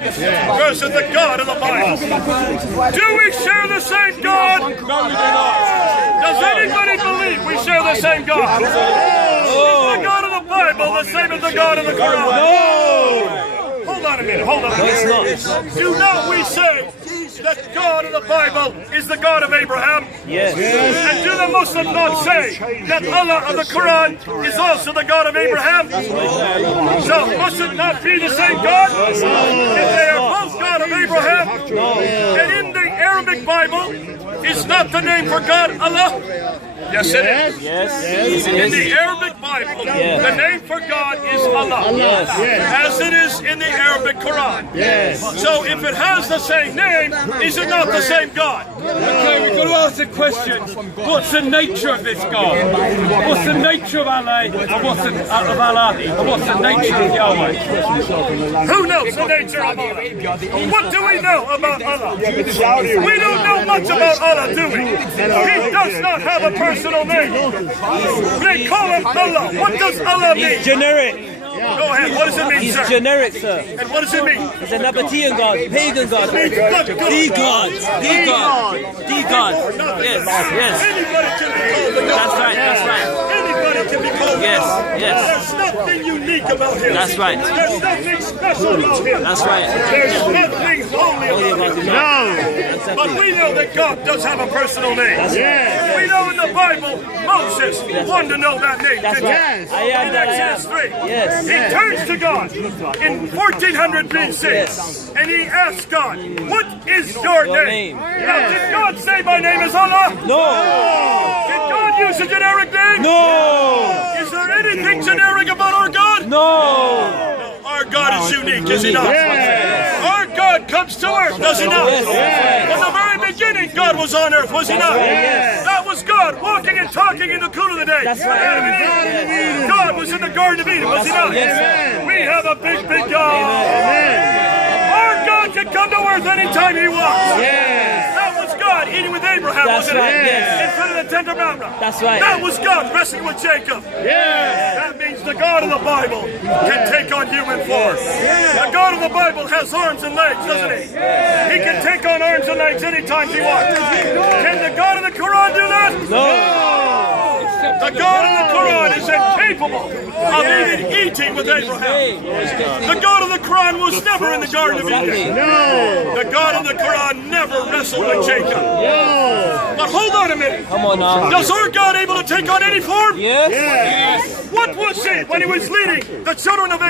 versus the God of the Bible. Do we share the same God? No, we do not. Does anybody believe we share the same God? Is the God of the Bible the same as the God of the Quran? No! Hold on a minute, hold on a minute. Do not we say that God of the Bible is the God of Abraham? Yes. And do the Muslims not say that Allah of the Quran is also the God of Abraham? So must it not be the same God? If they are both God of Abraham, and in the Arabic Bible is not the name for God Allah? Yes, it is. Yes. In the Arabic Bible, the name for God is Allah, as it is in the Arabic Quran. Yes. So if it has the same name, is it not the same God? Okay, we've got to ask the question, what's the nature of this God? What's the nature of Allah, and what's the nature of Yahweh? Who knows the nature of Allah? What do we know about Allah? We don't know much about Allah, do we? He does not have a personal name. They call him Allah. What does Allah mean? He's generic. Go ahead. What does it mean, sir? He's generic, sir. And what does it mean? He's a Nabatean God, pagan God. The God. Yes. Anybody can be called the God. That's right. Anybody can be called God. Yes. There's nothing unique about him. That's right. There's nothing special about him. That's right. There's nothing holy about him. No. But we know that God does have a personal name. We know in the Bible, Moses wanted to know that name. That's right. In Exodus 3. Yes. He turns to God in 1400 BC and he asks God, what is your name? Now, did God say my name is Allah? No. Did God use a generic name? No. Is there anything generic about our God? No. Our God is unique, is he not? Our God comes to earth, does he not? From the very beginning, God was on earth, was he not? That was God walking and talking in the cool of the day. That's right. God was in the Garden of Eden, was he not? We have a big God. Our God can come to earth anytime he wants. That was God eating with Abraham, wasn't it? In front of the Ten of Mount. That's right. That was God wrestling with Jacob. That means the God of the Bible can take on human form. The God of the Bible has arms and legs, doesn't he? He can take on arms and legs anytime he wants. Can the God of the Quran do that? No. The God of the Quran is incapable of even eating with Abraham. The God of the Quran was never in the Garden of Eden. The God of the Quran never wrestled with Jacob. But hold on a minute. Come on now. Does our God able to take on any form? Yes. What was he when he was leading the children of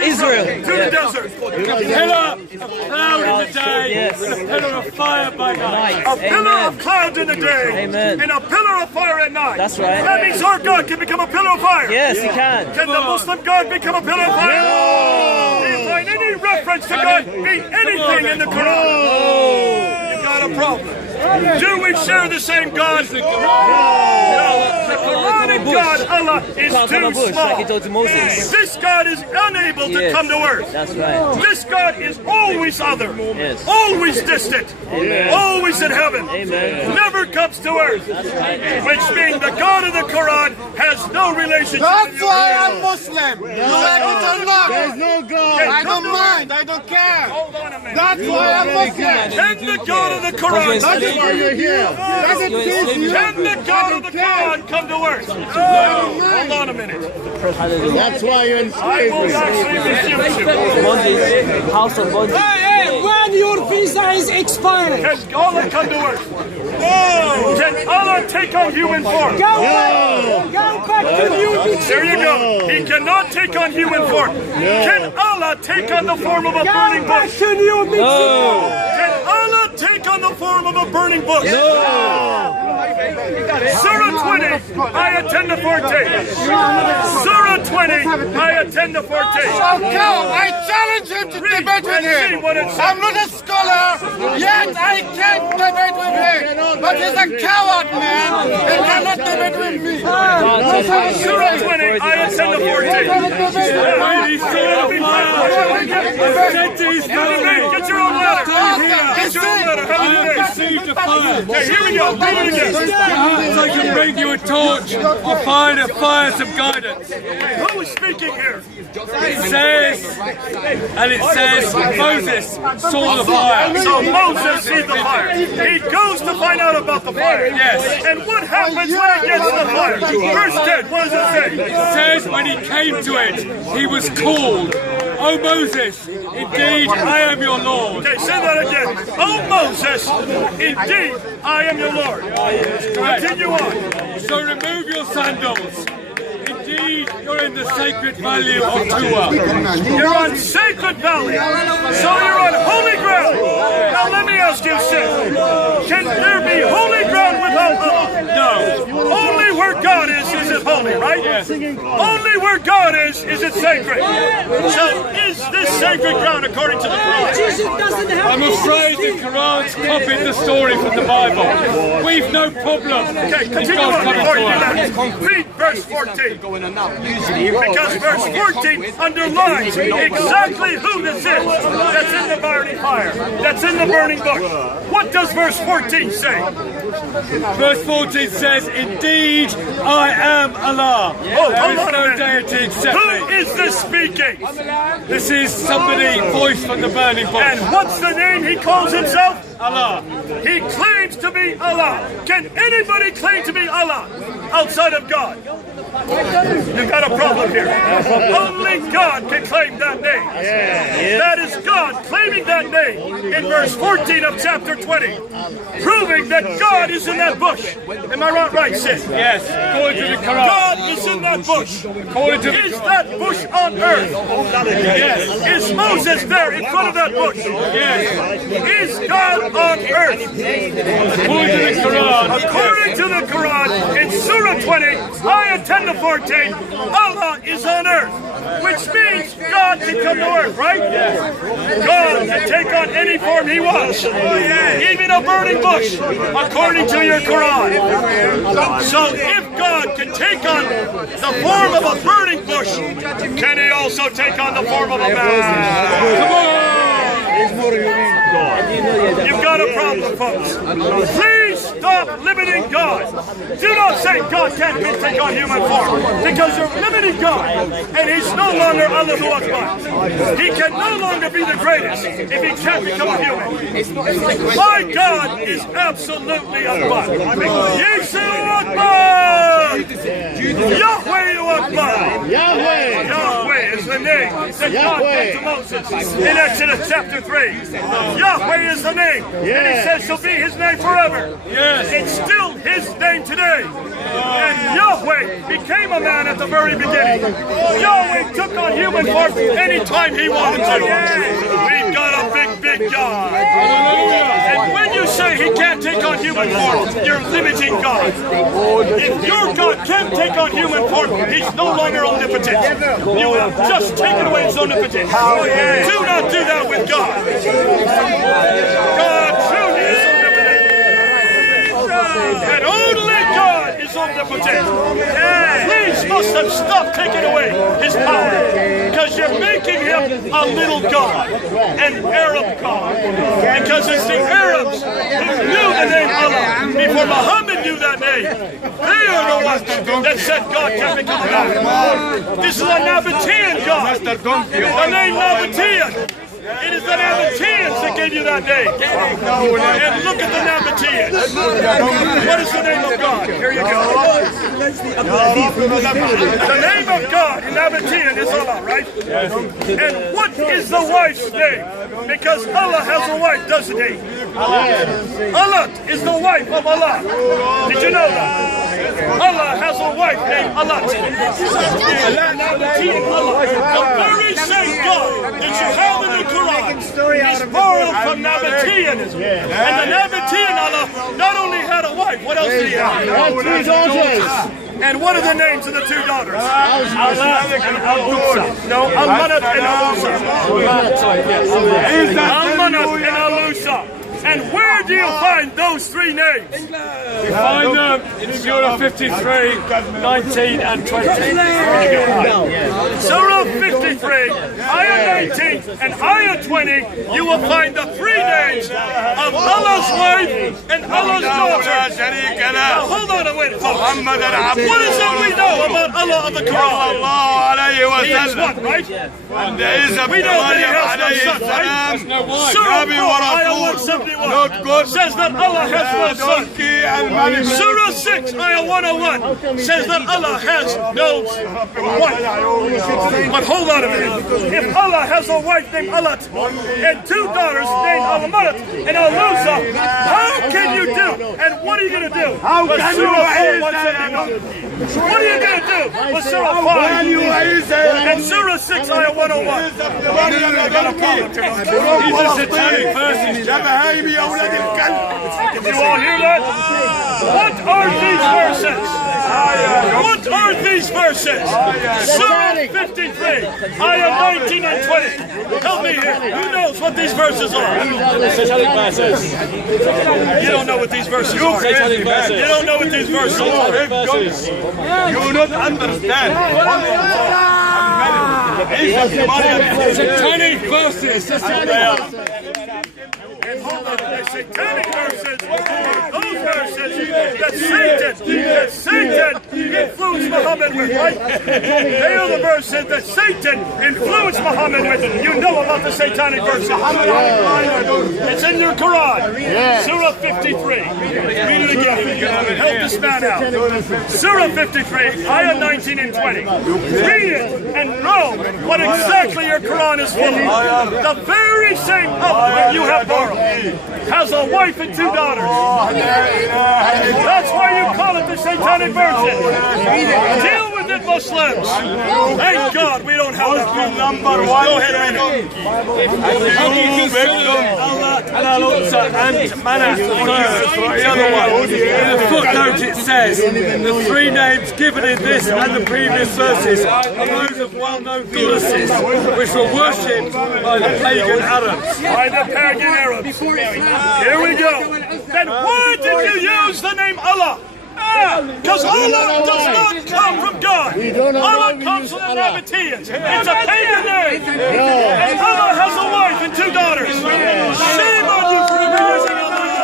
Israel through the desert? A pillar of cloud in the day, and a pillar of fire by night. A pillar of clouds in the day, and a pillar of fire at night. That's right. That means our God can become a pillar of fire. Yes, he can. Can the Muslim God become a pillar of fire? No. Do you find any reference to God being anything in the Quran? You got a problem. Do we share the same God? No. The Quranic God, Allah, is too small. This God is unable to come to earth. That's right. This God is always other, always distant, always in heaven, never comes to earth, which means the God of the Quran has no relationship. That's why I'm Muslim. You like it or not? There's no God. I don't mind. I don't care. Hold on a minute. That's why I'm Muslim. Can the God of the Quran? That's why you're here. Doesn't teach you. Can the God of the Quran come to earth? Hold on a minute. That's why you're in I will slavery. actually refute you. House of bondage. Hey, when your visa is expiring, Can Allah come to earth? Can Allah take on human form? go back to New There you go. He cannot take on human form. Can Allah take on the form of a burning bush? to New Mexico. Can Allah take on the form of a burning bush? Surah 20, Ayah 10 to 14. Surah 20, Ayah 10 to 14. I challenge him to debate with him. I'm not a scholar, yet I can't debate with him. But he's a coward, man. He cannot debate with me. Surah 20, Ayah 10 to 14. Get your own letter. Get your own letter. Have a debate. the fire. Okay, here we go. Do it again. Perhaps I can bring you a torch or find a fire some guidance. Who is speaking here? It says, Moses saw the fire. So Moses sees the fire. He goes to find out about the fire. Yes. And what happens when he gets to the fire? Verse 10, what does it say? It says when he came to it, he was called, "O Moses, indeed I am your Lord." Okay, say that again. Oh Moses, indeed I am your Lord. Continue on. So remove your sandals. Indeed, you're in the sacred valley of Tua. You're on sacred valley. So you're on holy ground. Now let me ask you, Sid. Can there be holy ground without Allah? No. Only where God is it holy, right? Yes. Only where God is it sacred. So is this sacred ground according to the Quran? Jesus doesn't have I'm afraid the Quran's copied the story from the Bible. We've no problem. Okay, with continue God on coming before to you do us. that. Read verse 14. Because verse 14 underlines exactly who this is that's in the burning fire, that's in the burning bush. What does verse 14 say? Verse 14 says, "Indeed, I am Allah. Oh, There hold is on a no minute. deity except Who me." is this speaking? This is somebody voiced from the burning bush. And what's the name he calls himself? Allah. He claims to be Allah. Can anybody claim to be Allah outside of God? You've got a problem here. Only God can claim that name. That is God claiming that name in verse 14 of chapter 20, proving that God is in that bush. Am I right, Sid? Yes, according to the Quran. God is in that bush. According to the Is that bush on earth? Yes. Is Moses there in front of that bush? Yes. Is God on earth? According to the Quran. According to the Quran, in Surah 20, ayah 10 to 14, Allah is on earth, which means God can come to earth, right? God can take on any form he wants, even a burning bush, according to your Quran. So if God can take on the form of a burning bush, can he also take on the form of a man? Come on! You've got a problem, folks. Please stop limiting God. Do not say God can't take on human form, because you're limiting God, and he's no longer Allahu Akbar. He can no longer be the greatest if he can't become a human. My God is absolutely Akbar. Yesu Akbar! Yahweh Akbar! Yahweh is the name that God gave to Moses in Exodus chapter 3. Yahweh is the name, and he says shall be his name forever. Yes. It's still his name today. And Yahweh became a man at the very beginning. Yahweh took on human form anytime he wanted to. We've got a big God. And when you say he can't take on human form, you're limiting God. If your God can't take on human form, he's no longer omnipotent. You have just taken away his omnipotence. Do not do that with God. God truly is omnipotent. And only God is omnipotent. Please must have stopped taking away his power, because you're making him a little God, an Arab God. Because it's the Arabs who knew the name Allah before Muhammad knew that name. They are the ones that said God can become a God. This is a Nabatean God. The name Nabatean. It is the Nabateans that gave you that name. And look at the Nabateans. What is the name of God? Here you go. The name of God in Nabatean is Allah, right? And what is the wife's name? Because Allah has a wife, doesn't he? Allah is the wife of Allah. Did you know that? Allah has a wife named Allah. The very same God that you have in the Quran is borrowed from Nabateanism. And the Nabatean Allah not only had a wife, what else did he have? 3 daughters. And what are the names of the 2 daughters? Al-Manat and Al-Usa. No, Al-Manat and Al-Usa. Al-Manat and Al-Usa. And where do you find those three names? You find them in Surah 53, 19 and 20. Surah 53, Ayah 19 and Ayah 20, you will find the three names of Allah's wife and Allah's daughter. Now hold on a minute, folks. What is it we know about Allah of the Quran? He is what, right? We know that he has no son, right? Surah 4, Ayah 171 says that Allah has no son. Surah 6, Ayah 101 says that Allah has no wife. But hold on a minute. If Allah has a wife named Alat and two daughters named Al-Malat and Al-Lusa, how can you do? And what are you going to do? What are you going to do with Surah 5 and Surah 6, Ayah 101? These are satanic verses. You all hear that? What are these verses? What are these verses? Surah 53, Ayah 19 and 20. Help me here. Who knows what these verses are? Satanic verses. You don't know what these verses are. Satanic verses. You don't know what these verses are. Verses. You do not understand. Satanic verses. And hold on, the satanic verses are those verses that Satan influenced Muhammad with, right? They are the verses that Satan influenced Muhammad with. You know about the satanic verses. It's in your Quran. Surah 53. Read it again. Help this man out. Surah 53, Ayah 19 and 20. Read it and know what exactly your Quran is full of. The very same Allah that you have borrowed has a wife and two daughters. That's why you call it the satanic version. Deal with it, Muslims. Thank God we don't have that problem. Number one. Go ahead and read it. Allah and Manascript. The other one. In the footnote it says, the three names given in this and the previous verses are those of well-known goddesses, which were worshipped by the pagan Arabs. By the pagan Arabs. Here we go. Then why did you use the name Allah? Because Allah does not come from God. Allah comes from the Nabateans. It's a pagan name. And Allah has a wife and two daughters. Shame on you for abusing Allah.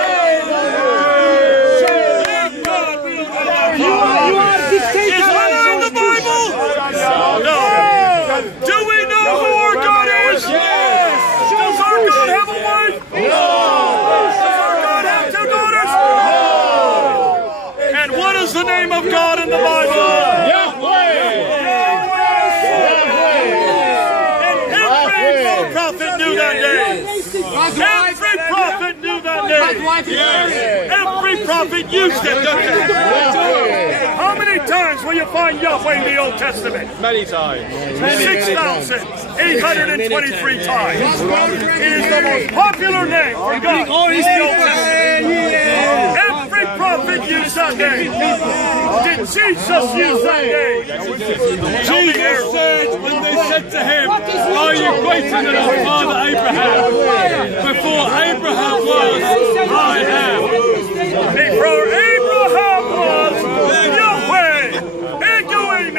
Thank God we don't have that. You are dictator. Is Allah in the Bible? No. Do we know who our God is? Yes. Does our God have a wife? No. Does our God have two daughters? No. And what is the name of God in the Bible? Yahweh. And every prophet knew that name. Every prophet knew that name. Every prophet used it. How many times will you find Yahweh in the Old Testament? Many times. 6,823 times. It is the most popular name for God in the Old Testament. Every prophet used that name. Did Jesus use that name? Jesus said, when they said to him, are you greater than our father Abraham? Before Abraham was, I am. Before Abraham was, Yahweh, Elohim,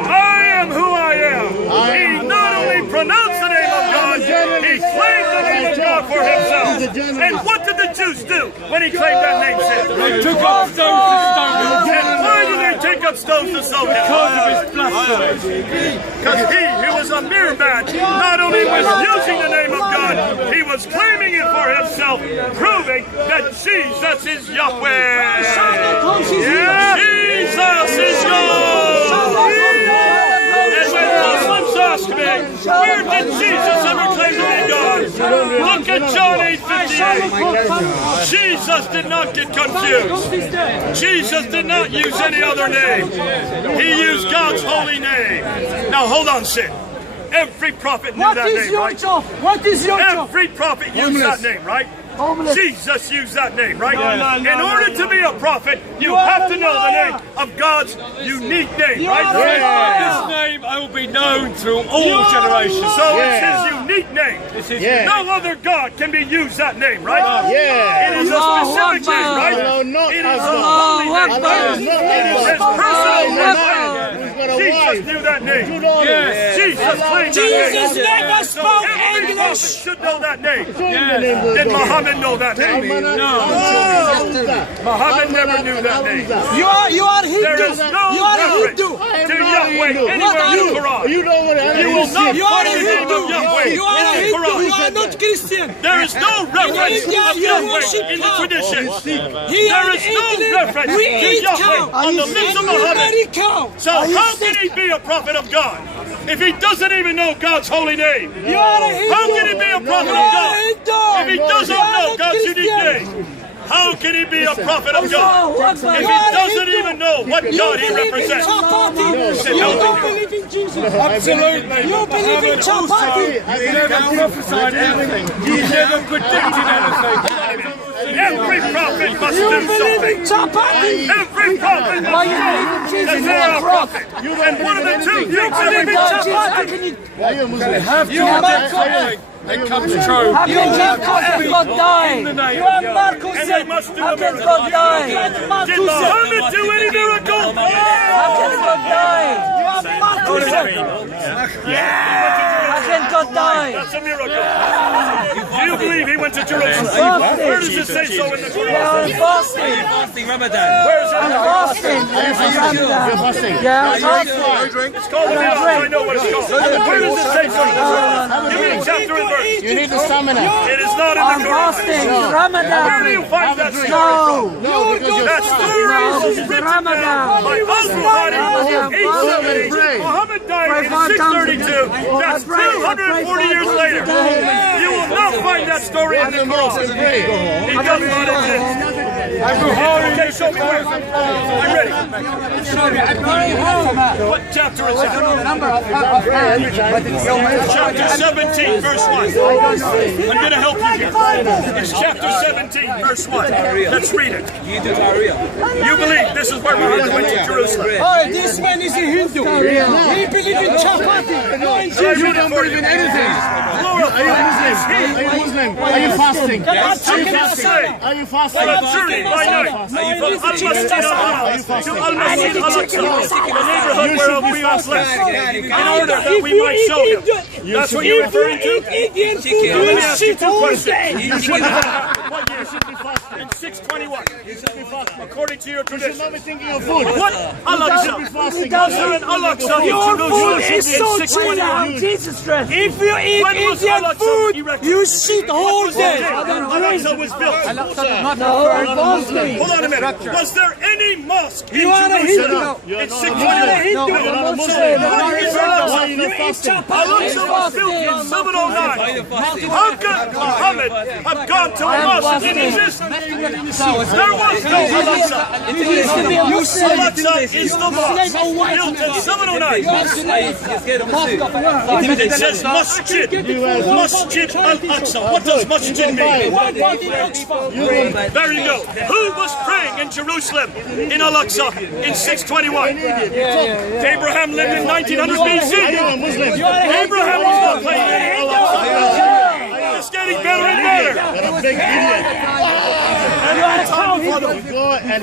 I am who I am. He not only pronounced the name of God, he claimed the name of God for himself. And what did the Jews do when he claimed that name? They took up stones to stone him. And why did they take up stones to stone him? Because of his blasphemy. Because he was a mere man, not only was using the name of God, he was claiming it for himself, proving that Jesus is Yahweh. Yeah, Jesus is God. And when Muslims ask me, where did Jesus ever claim to be God? Look at John 8:58. Jesus did not get confused. Jesus did not use any other name. He used God's holy name. Now hold on, Sid. Every prophet knew that name, right? What is your job? Every prophet used that name, right? Jesus used that name, right? In order to be a prophet, you have to know the name of God's unique name, right? This name I will be known through all generations. So it's his unique name. No other God can be used that name, right? It is a specific name, right? It is a holy name. It is his personal name. Jesus knew that name. Jesus claimed that name. Jesus never spoke Every prophet English. should know that name. Did Muhammad know that name? No. Muhammad never knew that name. You are Hindu. There is no You are a reference Hindu. to Yahweh anywhere in the Quran. You know what I You will not You are find a the name Hindu. of Yahweh You are a in the Hindu. You Quran. are not Christian. There is no reference India, of you Yahweh worship in the cow. tradition. Here There in is no England, reference we to eat Yahweh cow. on the lips of And you Muhammad. marry cow. So how can he be a prophet of God if he doesn't even know God's holy name? You are a Hindu. How can he be a prophet You of are a God Hindu. if he doesn't You are know not God's unique Christian. name? How can he be a prophet of God if You he are a doesn't Hindu. even know what You God he believe in represents? chapati. You don't believe in Jesus. Absolutely. You believe in chapati. He never prophesied anything. He never predicted anything. Every prophet must You do believe something. in chapati. Every prophet Why must you believe in show Jesus? that You they are are a prophet. And one of the two things You that believe in chapati. How can you Are you a Muslim? Have to make something that comes true. How can God die? You are Marcus. And they must do How a can miracle. God die? Did Muhammad do any miracle? How can God die? You are Marcus. How can God die? That's a miracle. Do you believe he went to Jerusalem? Fasting. Where does it say so in the Yeah, Quran? I'm fasting. Fasting Ramadan. Where is it? I'm fasting. You're fasting. Yeah, I'm fasting. It's called the Quran. I know what it's called. Where does it say so in the Quran? Give me a chapter and verse. You need the stamina. It is not in I'm the Quran. fasting. Where do you Ramadan. find that story? No. No, because you're That story No, was it's written Ramadan. down by Al-Bukhari in 870. Muhammad died in 632. That's 240 years later. You will not find that story in the Quran. It does not exist. Okay, show me where. I'm ready. What chapter is that? Chapter 17, verse 1. I'm going to help you here. It's chapter 17, verse 1. Let's read it. You believe this is where Muhammad went to Jerusalem. Oh, this man is a Hindu. He believes in chapati. No, in Jesus. You don't believe in anything. Are you Muslim? Are you fasting? Are you fasting? Are you On fasting? a journey by night from Al-Masjid al-Haram to Al-Masjid al-Aqsa, the neighborhood where we all slept, in order that we might show him. That's what you're referring to? Indian food, Let me you ask you shit two all questions. day. What year should we fast? In 621. According to your You should tradition. not be thinking of food. What Al-Aqsa? Was there an Al-Aqsa in Your food Jerusalem is in so 621? cheap. Jesus Christ. If you eat When was Indian Al-Aqsa food, erected? you shit all day. Al-Aqsa was built. No, I'm fasting. Hold on a minute. Was there any mosque in You are a Jerusalem Hindu. in You are a 621? Hindu. You're not a I'm Muslim. Muslim. Why are you not You eat fasting? chapati. Al-Aqsa was built in 709. How could Muhammad have gone to a mosque in existence? There was no Al-Aqsa. He used to be a Muslim. Al-Aqsa is the mosque built in 709. It says masjid. Masjid al-Aqsa. What does masjid mean? There you go. Who was praying in Jerusalem in Al-Aqsa in 621? Abraham lived in 1900 BC. Abraham was not praying in Al-Aqsa. It's getting better and better. You're a big idiot.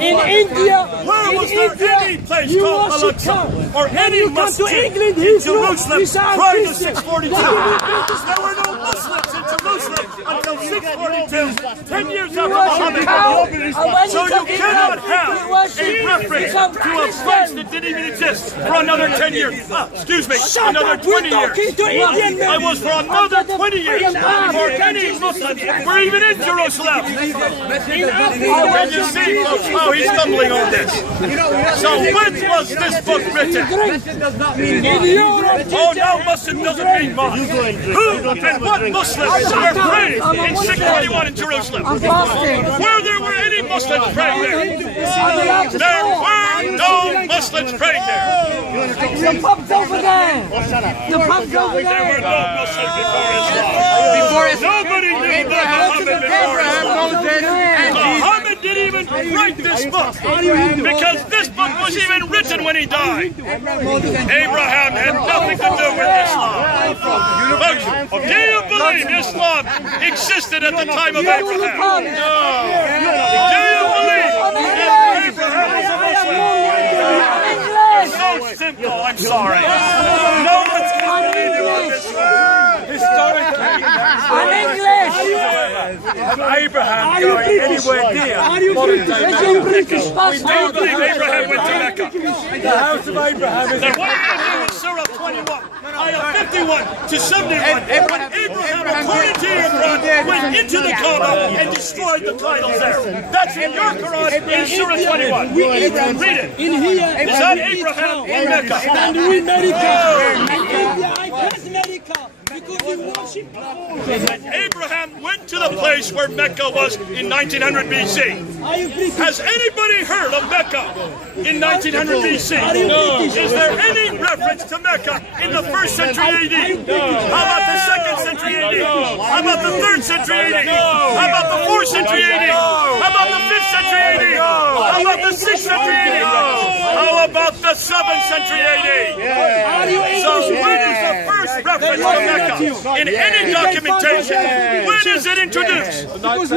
In India, Where was there any place you called worship Al-Aqsa cow. or any You come to masjid England, in he's Jerusalem he's our prior to Christian. 642? There were no Muslims in Jerusalem until 642, 10 years after Muhammad. So you cannot have a reference to a place that didn't even exist for another 10 years. Excuse me, another 20 years. I was for another 20 years before any Muslims were even in Jerusalem. Can you see, folks, how he's stumbling on this? So when was this book written? Oh, no, Muslim doesn't mean Muslim. Who and what Muslims were praying in 621 in Jerusalem? Where there were any Muslims praying there? There were no Muslims praying there. The pub's over there. The pub's over There were there. no Muslims before Islam. Nobody knew about Muhammad before Islam. write this book, because this book was even written when he died. Abraham had nothing to do with Islam. Folks, do you believe Islam existed at the time of Abraham? No. Do you believe that Abraham was a Muslim? It's so simple, I'm sorry. No one's going to believe you on this one. Historically, Abraham going anywhere near modern day Mecca. We do believe Abraham went to Mecca. The house of Abraham is Then what do you do in Surah 21, Ayah 51 to 71? Abraham, according to your Quran, went into the Kaaba and destroyed the titles there. That's in your Quran in Surah 21. Read it. In here, Is that Abraham in Mecca? and we America. In India, I hate America because we worship Abraham went to the place where Mecca was in 1900 BC. Has anybody heard of Mecca in 1900 BC? No. Is there any reference to Mecca in the 1st century AD? How about the 2nd century AD? How about the 3rd century AD? How about the 4th century AD? How about the 5th century AD? How about the 6th century AD? How about the 7th century AD? So when is the first reference to Mecca in any documentation? When is it introduced?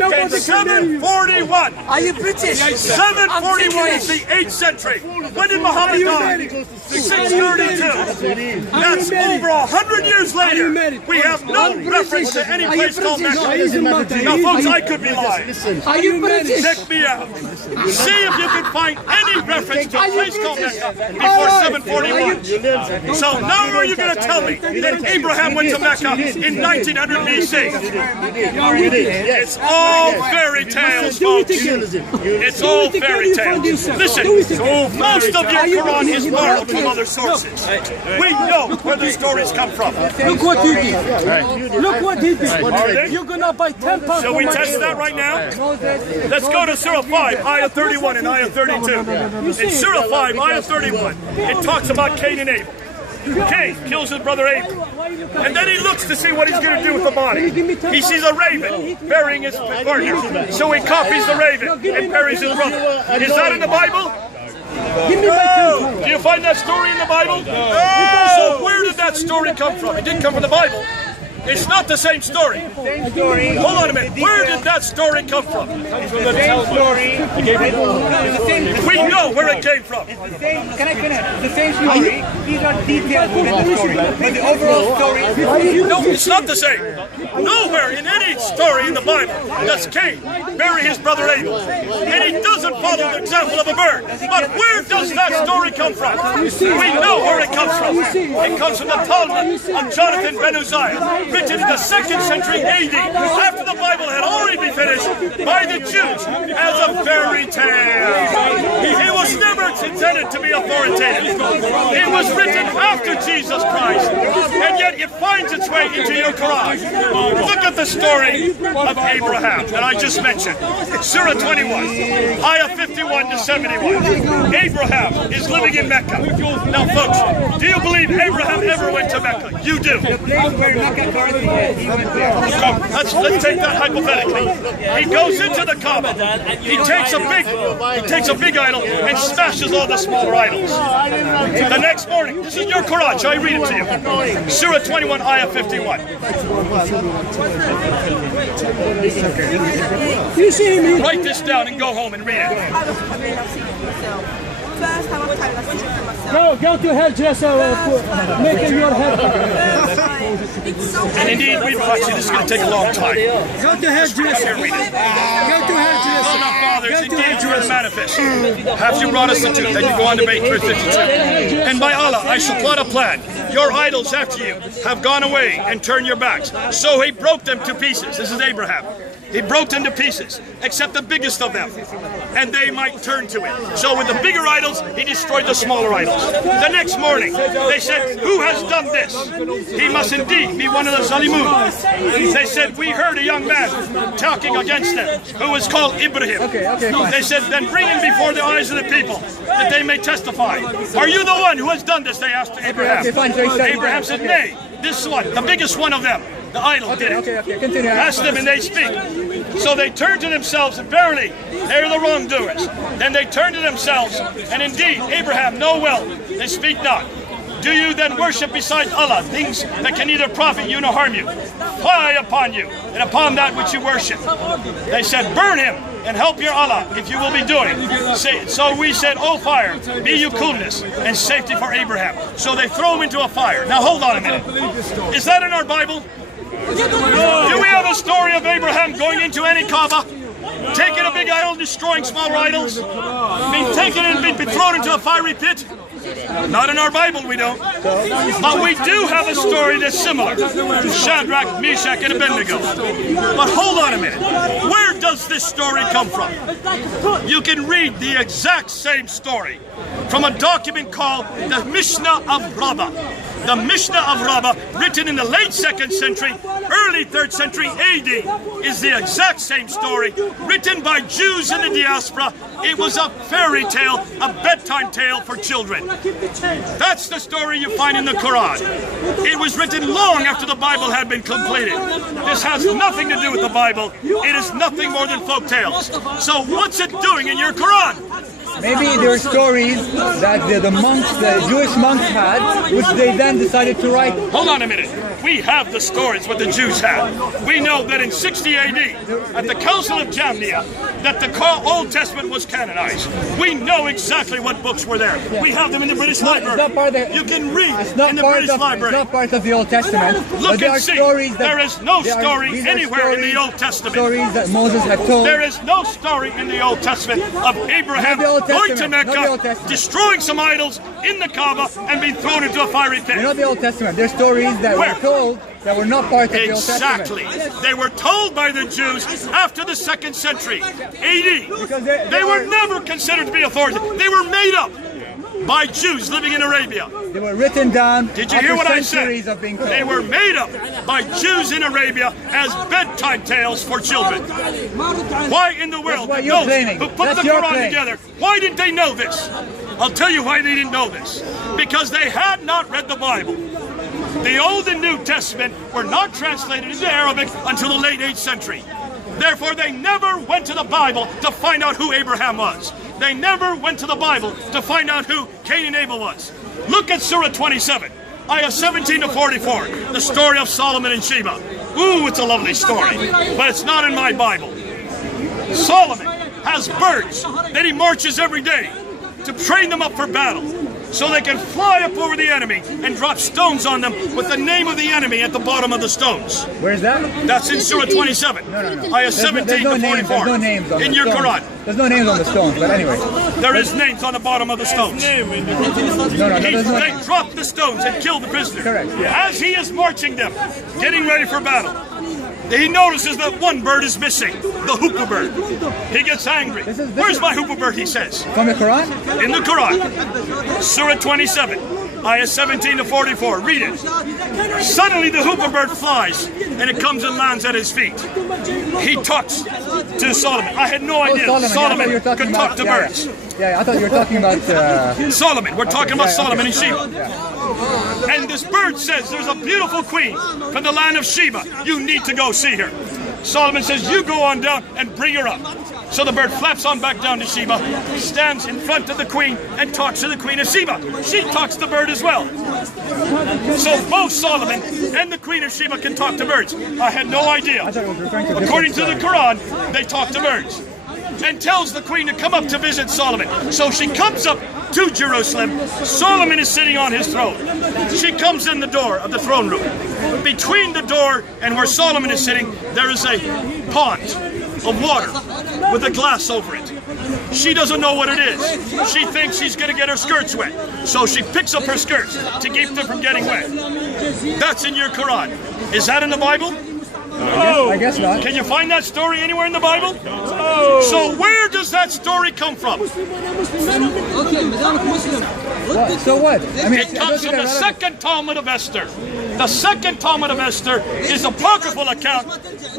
741. Are you British? 741 is the 8th century. When did Muhammad die? 632. That's over 100 years later. We have no reference to any place called Mecca. Now, folks, I could be lying. Are you British? Check me out. See if you can find any reference to a place called Mecca before 741. So now are you going to tell me that Abraham went to Mecca in 1900 BC? It's all fairy tales, folks. It's all fairy tales. Listen, most of your Quran is borrowed from other sources. We know where the stories come from. Look what he did. Look what he did. You're gonna buy 10 pounds. Shall we test that right now? Let's go to Surah 5, Ayah 31 and Ayah 32. In Surah 5, Ayah 31, it talks about Cain and Abel. Cain kills his brother Abel. And then he looks to see what he's going to do with the body. He sees a raven burying his partner. So he copies the raven and buries his brother. Is that in the Bible? No. Do you find that story in the Bible? No. So where did that story come from? It didn't come from the Bible. It's not the same story. Hold on a minute. Where did that story come from? It's the same story. We know where it came from. Can I finish? The same story. These are details within the story. But the overall story... No, it's not the same. Nowhere in any story in the Bible does Cain bury his brother Abel. And he doesn't follow the example of a bird. But where does that story come from? We know where it comes from. It comes from the Talmud of Jonathan ben Uzziah, written in the 2nd century AD, after the Bible had already been finished by the Jews as a fairy tale. It was never intended to be authoritative. It was written after Jesus Christ, and yet it finds its way into your Quran. Look at the story of Abraham that I just mentioned. Surah 21, Ayah 51 to 71. Abraham is living in Mecca. Now, folks, do you believe Abraham ever went to Mecca? You do. Let's take that hypothetically. He goes into the Kaaba. He takes a big idol and smashes all the smaller idols. The next morning, this is your Quran. Shall I read it to you? Surah 21, Ayah 51. You see him. Write this down and go home and read it. Go to hairdresser. Make your hair. And indeed, we've watched it. This is going to take a long time. Go to hairdresser. Go to hairdresser. Well, fathers, indeed you are the manifest. Have you brought us the truth? Then you go on to 8:52. And by Allah, I shall plot a plan. Your idols after you have gone away and turned your backs. So he broke them to pieces. This is Abraham. He broke them to pieces, except the biggest of them, and they might turn to it. So with the bigger idols, he destroyed the smaller idols. The next morning, they said, who has done this? He must indeed be one of the Zalimun. They said, we heard a young man talking against them, who was called Ibrahim. They said, then bring him before the eyes of the people, that they may testify. Are you the one who has done this? They asked Abraham. Abraham said, nay, this one, the biggest one of them. The idol did it. Okay, continue. Ask them and they speak. So they turn to themselves and verily, they are the wrongdoers. Then they turn to themselves, and indeed, Abraham know well, they speak not. Do you then worship besides Allah things that can neither profit you nor harm you? Fly upon you and upon that which you worship. They said, burn him and help your Allah if you will be doing. So we said, O fire, be you coolness and safety for Abraham. So they throw him into a fire. Now hold on a minute. Is that in our Bible? Do we have a story of Abraham going into any Kaaba? Taking a big idol, destroying smaller idols? Being taken and being thrown into a fiery pit? Not in our Bible, we don't. But we do have a story that's similar. Shadrach, Meshach, and Abednego. But hold on a minute. Where does this story come from? You can read the exact same story from a document called the Mishnah of Rabbah. The Mishnah of Rabbah, written in the late 2nd century, early 3rd century AD, is the exact same story, written by Jews in the diaspora. It was a fairy tale, a bedtime tale for children. That's the story you find in the Quran. It was written long after the Bible had been completed. This has nothing to do with the Bible. It is nothing more than folk tales. So what's it doing in your Quran? Maybe there are stories that the monks, the Jewish monks had, which they then decided to write. Hold on a minute. We have the stories what the Jews had. We know that in 60 AD, at the Council of Jamnia, that the Old Testament was canonized. We know exactly what books were there. We have them in the British Library. You can read in the British Library. It's not part of the Old Testament. Look and see. There is no story anywhere in the Old Testament. Stories that Moses had told. There is no story in the Old Testament of Abraham going to Mecca, destroying some idols in the Kaaba, and being thrown into a fiery pit. Not the Old Testament. There are stories that were told that were not part of the Old Testament. Exactly. They were told by the Jews after the 2nd century AD. They were never considered to be authority. They were made up by Jews living in Arabia. They were written down. Did you hear what I said? Of being told. They were made up by Jews in Arabia as bedtime tales for children. Why in the world did those who put the Quran together, why didn't they know this? I'll tell you why they didn't know this. Because they had not read the Bible. The Old and New Testament were not translated into Arabic until the late 8th century. Therefore, they never went to the Bible to find out who Abraham was. They never went to the Bible to find out who Cain and Abel was. Look at Surah 27, ayah 17 to 44, the story of Solomon and Sheba. Ooh, it's a lovely story, but it's not in my Bible. Solomon has birds that he marches every day to train them up for battle, so they can fly up over the enemy and drop stones on them with the name of the enemy at the bottom of the stones. Where's that? That's in Surah 27. No. Ayah 17 to 44. There's no names on in the your stones. Quran. There's no names on the stones, but anyway. There is names on the bottom of the stones. They drop the stones and kill the prisoner. Correct. As he is marching them, getting ready for battle, he notices that one bird is missing, the hoopoe bird. He gets angry. Where's my hoopoe bird, he says. From the Quran? In the Quran. Surah 27, ayah 17 to 44. Read it. Suddenly the hoopoe bird flies, and it comes and lands at his feet. He talks to Solomon. I had no idea Solomon could talk to birds. Yeah, I thought you were talking about... Solomon. We're talking about Solomon and Sheba. And this bird says, there's a beautiful queen from the land of Sheba. You need to go see her. Solomon says, you go on down and bring her up. So the bird flaps on back down to Sheba, stands in front of the queen, and talks to the queen of Sheba. She talks to the bird as well. So both Solomon and the queen of Sheba can talk to birds. I had no idea. According to the Quran, they talk to birds. And tells the queen to come up to visit Solomon. So she comes up to Jerusalem. Solomon is sitting on his throne. She comes in the door of the throne room. Between the door and where Solomon is sitting, there is a pond of water with a glass over it. She doesn't know what it is. She thinks she's going to get her skirts wet. So she picks up her skirts to keep them from getting wet. That's in your Quran. Is that in the Bible? I guess not. Can you find that story anywhere in the Bible? Oh. So where does that story come from? What? So what? I mean, it comes from the second Talmud of Esther. The second Talmud of Esther is an apocryphal account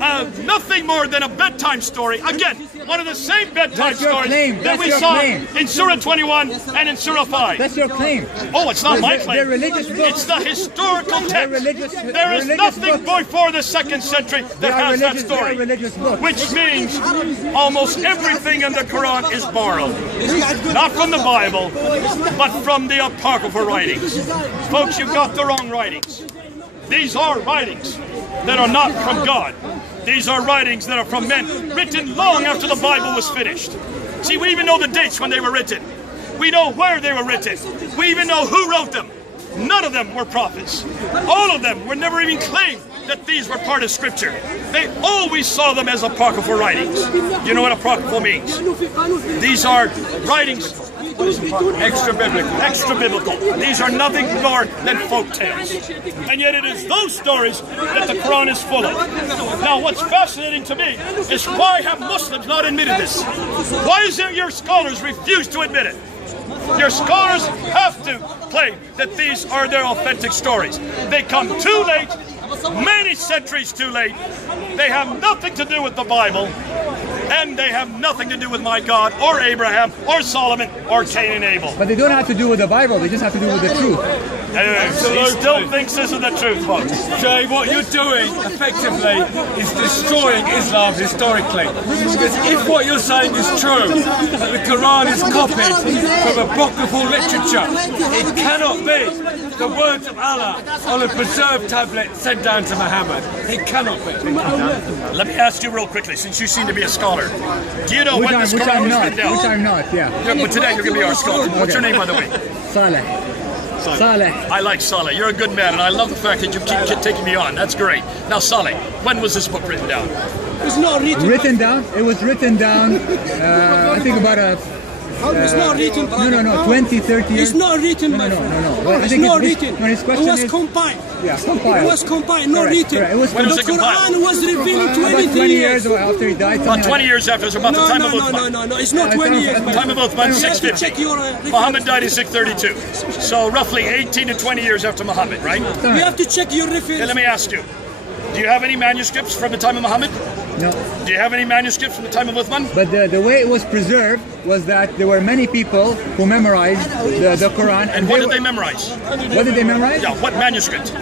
of nothing more than a bedtime story. Again, one of the same bedtime That's your stories claim. that That's we your saw claim. in Surah 21 and in Surah 5. That's your claim. Oh, it's not my They're claim. religious books. It's the historical text. religious- There is religious nothing books. before the 2nd century that has that They story. are religious books. Which means almost everything in the Quran is borrowed. Not from the Bible, but from the apocryphal writings. Folks, you've got the wrong writings. These are writings that are not from God. These are writings that are from men, written long after the Bible was finished. See, we even know the dates when they were written. We know where they were written. We even know who wrote them. None of them were prophets. All of them were never even claimed that these were part of Scripture. They always saw them as apocryphal writings. You know what apocryphal means? These are writings extra-biblical. Extra-biblical. These are nothing more than folk tales. And yet it is those stories that the Quran is full of. Now what's fascinating to me is why have Muslims not admitted this? Why is it your scholars refuse to admit it? Your scholars have to claim that these are their authentic stories. They come too late, many centuries too late. They have nothing to do with the Bible, and they have nothing to do with my God, or Abraham, or Solomon, or Cain and Abel. But they don't have to do with the Bible. They just have to do with the truth. He still thinks this is the truth, folks. Jay, what you're doing effectively is destroying Islam historically. Because if what you're saying is true, that the Quran is copied from apocryphal literature, it cannot be the words of Allah on a preserved tablet sent down to Muhammad. It cannot be. Let me ask you real quickly, since you seem to be a scholar. Do you know when this Quran was written down? Which I'm not, yeah. But today you're going to be our scholar. What's your name, by the way? Saleh. Saleh. I like Saleh. You're a good man, and I love the fact that you keep taking me on. That's great. Now, Saleh, when was this book written down? It's not written. Written down? It was written down, I think about a... It's not written. No, 20, 30 years. It's not written, my friend. Well, It's not written. His question It was is, compiled. Yeah, compiled. It was compiled, not Correct, written. correct. It was When was The it compiled? Quran was revealed about 23 20 years. years after he died. About 20 years after, it's about the time of Uthman. No, it's not 20 years. my Time of friend. Uthman, You have to 650. check your Muhammad died in 632. So roughly 18 to 20 years after Muhammad, right? You have to check your And reference. let me ask you, do you have any manuscripts from the time of Muhammad? No. Do you have any manuscripts from the time of Uthman? But the way it was preserved was that there were many people who memorized the Quran. And what did they memorize? What did they memorize? Yeah, what manuscript?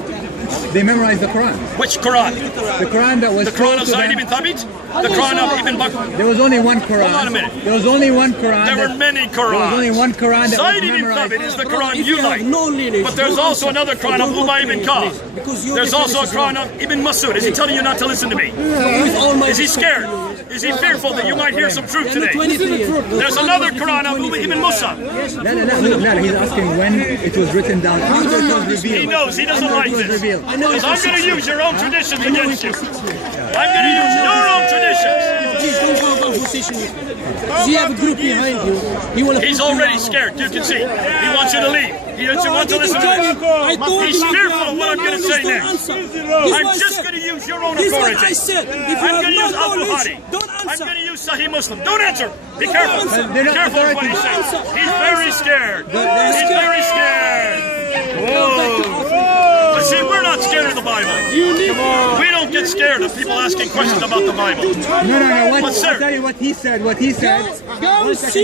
They memorized the Quran. Which Quran? The Quran that was The Quran of told to Zayd them. ibn Thabit? The Quran of Ibn Bakr? There was only one Quran. Hold on a minute. There was only one Quran. There were many There was only Qurans. one Quran that was Zayd ibn memorized. Thabit is the Quran If you have like. no lineage, But there's don't also answer. another Quran of Don't Ubay ibn answer. Ka'b. Because your There's also a reference is wrong. Quran of Ibn Masud. Is he telling you not to listen to me? With all my Is he respect scared? to you. Is he fearful that you might hear some truth Then today? 23 years. There's another Quran of Ibn Musa. No, he's asking when it was written down. After it was revealed. He knows. He doesn't After like it was this. revealed. Because I'm going to use your own traditions against you. I'm going to use your own traditions. Please don't go about position. You have a group behind you. He will He's already scared. You can see. He wants you to leave. He doesn't want to listen to this. He's fearful of what I'm going to say next. I'm just going to use your own This is what authority. I said. If you I'm have going to no use Abu knowledge, Hadi. don't I'm answer. going to use Sahih Muslim. Don't answer. Be careful. answer. Be careful with what he says. He's very scared. He's very scared. Whoa. But see, we're not scared of the Bible. We don't get scared of people asking questions about the Bible. No. But sir, I'll tell you what he said. What he said. Go see.